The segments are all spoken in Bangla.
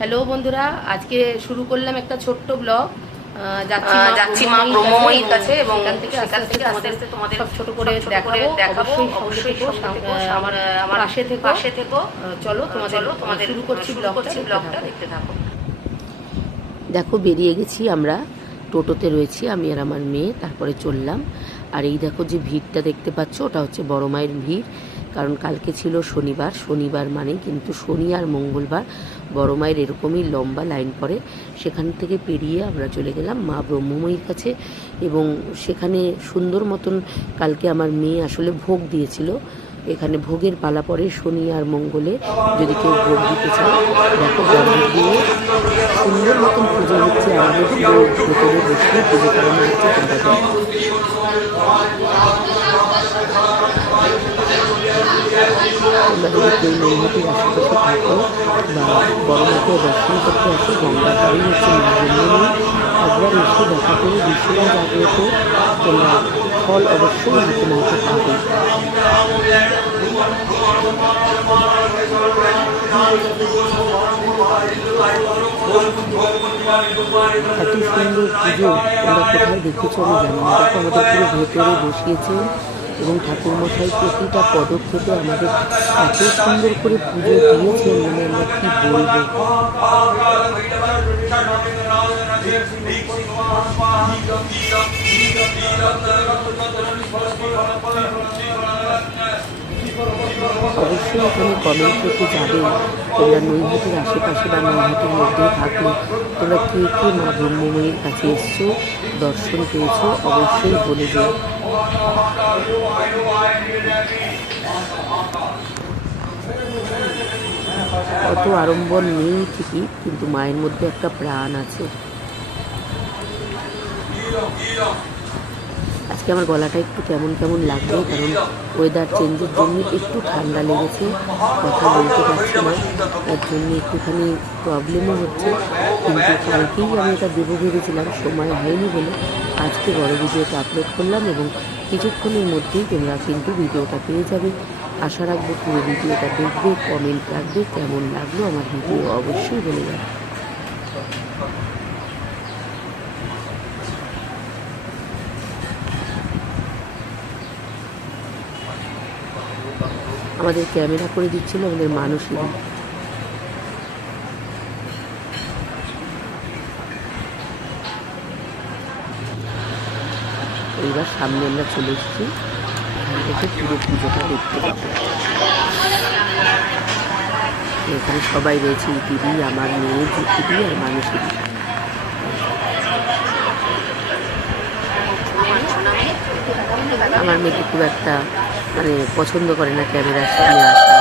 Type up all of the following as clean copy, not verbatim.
হ্যালো বন্ধুরা, আজকে শুরু করলাম একটা ছোট্ট ব্লগ। যাচ্ছি মা ব্রহ্মময়ীর কাছে এবং সেখান থেকে তোমাদের সব ছোট করে দেখাবো। অবশ্যই আমার পাশে থেকো। চলো তোমাদের শুরু করছি ব্লগটা, দেখতে থাকো। দেখো, বেরিয়ে গেছি আমরা, টোটোতে রয়েছি আমি আর আমার মেয়ে। তারপরে চললাম। আর এই দেখো যে ভিড়টা দেখতে পাচ্ছ, ওটা হচ্ছে বড় মায়ের ভিড়। কারণ কালকে ছিল শনিবার মানে কিন্তু শনি আর মঙ্গলবার বড় মায়ের এরকমই লম্বা লাইন পড়ে। সেখান থেকে পেরিয়ে আমরা চলে গেলাম মা ব্রহ্মময়ীর কাছে এবং সেখানে সুন্দর মতন কালকে আমার মেয়ে আসলে ভোগ দিয়েছিল। এখানে ভোগের পালা পড়ে শনি আর মঙ্গলে, যদি কেউ ভোগ দিতে চায়। দেখো বন্ধ দিয়ে সুন্দর মতন পুজো হচ্ছে, আমাদের পুরো ভেতরে বসে পুজো করানো হচ্ছে। তোমরা যদি কেউ নৈহাটির আশেপাশে থাকো বা বড় মাকে দর্শন করতে আসো, গঙ্গার পাড়ি হচ্ছে মা ব্রহ্মময়ী, একবার এসে দেখা করে বিশ্বরা জাগ্রত তোমরা ফল অবশ্যই হাতে নাতে পাবে। এত সুন্দর পুজো তোমরা কোথায় দেখেছো আমি জানি না। দেখো আমাদের পুরো ভেতরে বসিয়েছে এবং ঠাকুরমশাই প্রতিটা পদক্ষেপে আমাদের এত সুন্দর করে পুজো দিয়েছেন, মানে আমরা কি বলবো। অবশ্যই এখানে কমেন্ট করতে যাবে তোমরা নৈহাটির আশেপাশে বা নৈহাটির মধ্যে থাকলে তোমরা কে কে মা ব্রহ্মময়ীর কাছে এসছো, দর্শন পেয়েছো, অবশ্যই বলে দিও। অত আড়ম্বর নেই ঠিকই, কিন্তু মায়ের মধ্যে একটা প্রাণ আছে। আজকে আমার গলাটা একটু কেমন লাগবে, কারণ ওয়েদার চেঞ্জের জন্য একটু ঠান্ডা লেগেছে, কথা বলতে পারছি না, তার জন্য একটুখানি প্রবলেমও হচ্ছে। কিন্তু কালকেই আমি এটা দেবো ভেবেছিলাম, সময় হয়নি বলে আজকে বড় ভিডিওটা আপলোড করলাম এবং কিছুক্ষণের মধ্যেই তোমরা কিন্তু ভিডিওটা পেয়ে যাবে। আশা রাখবো পুরো ভিডিওটা দেখবে, কমেন্ট রাখবে, কেমন লাগলো আমার ভিডিও অবশ্যই বলে যাবে। আমাদের ক্যামেরা করে দিচ্ছিল আমাদের মানসী। এইবার সামনে আমরা চলে এসেছি, এখান থেকে পুরো পুজোটা দেখতে পাবো। এখানে সবাই রয়েছে, দিদি, আমার মেয়ে দিদি আর মানসী দিদি। আমার মেয়েকে খুব একটা মানে পছন্দ করে না ক্যামেরার সামনে আসা।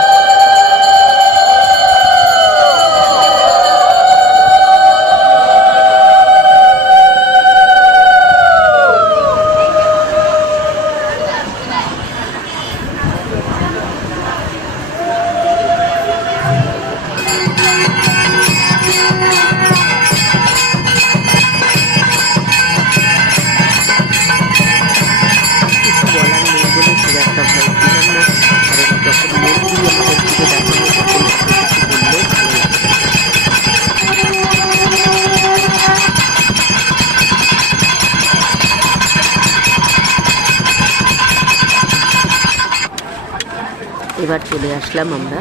এবার চলে আসলাম আমরা,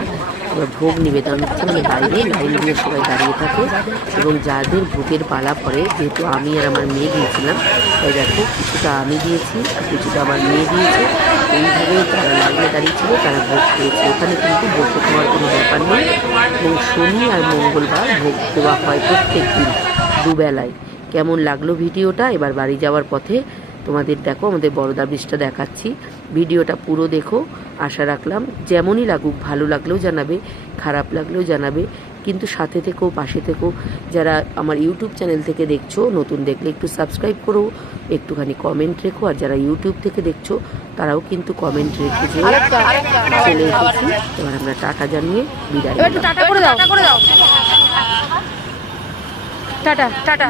এবার ভোগ নিবেদন হচ্ছে, মানে বাইরে লাইন দিয়ে সবাই দাঁড়িয়ে থাকে এবং যাদের ভোগের পালা পড়ে, যেহেতু আমি আর আমার মেয়ে দিয়েছিলাম, তাই দেখো কিছুটা আমি দিয়েছি আর কিছুটা আমার মেয়ে দিয়েছে। এইভাবে যারা লাইনে দাঁড়িয়েছিল তারা ভোগ পেয়েছে। ওখানে কিন্তু বসে খাওয়ার কোনো ব্যাপার নেই এবং শনি আর মঙ্গলবার ভোগ দেওয়া হয় প্রত্যেক দিন দুবেলায়। কেমন লাগলো ভিডিওটা এবার বাড়ি যাওয়ার পথে তোমাদের দেখো আমাদের বড়দা ব্রিজটা দেখাচ্ছি, ভিডিওটা পুরো দেখো। আশা রাখলাম যেমনই লাগুক, ভালো লাগলেও জানাবে, খারাপ লাগলেও জানাবে, কিন্তু সাথে থেকেও পাশে থেকেও। যারা আমার ইউটিউব চ্যানেল থেকে দেখছো, নতুন দেখলে একটু সাবস্ক্রাইব করো, একটুখানি কমেন্ট রেখো। আর যারা ইউটিউব থেকে দেখছো তারাও কিন্তু কমেন্ট রেখে যে চলে এসেছি। এবার আমরা টাটা জানিয়ে বিদায়। টাটা করে দাও, টাটা টাটা।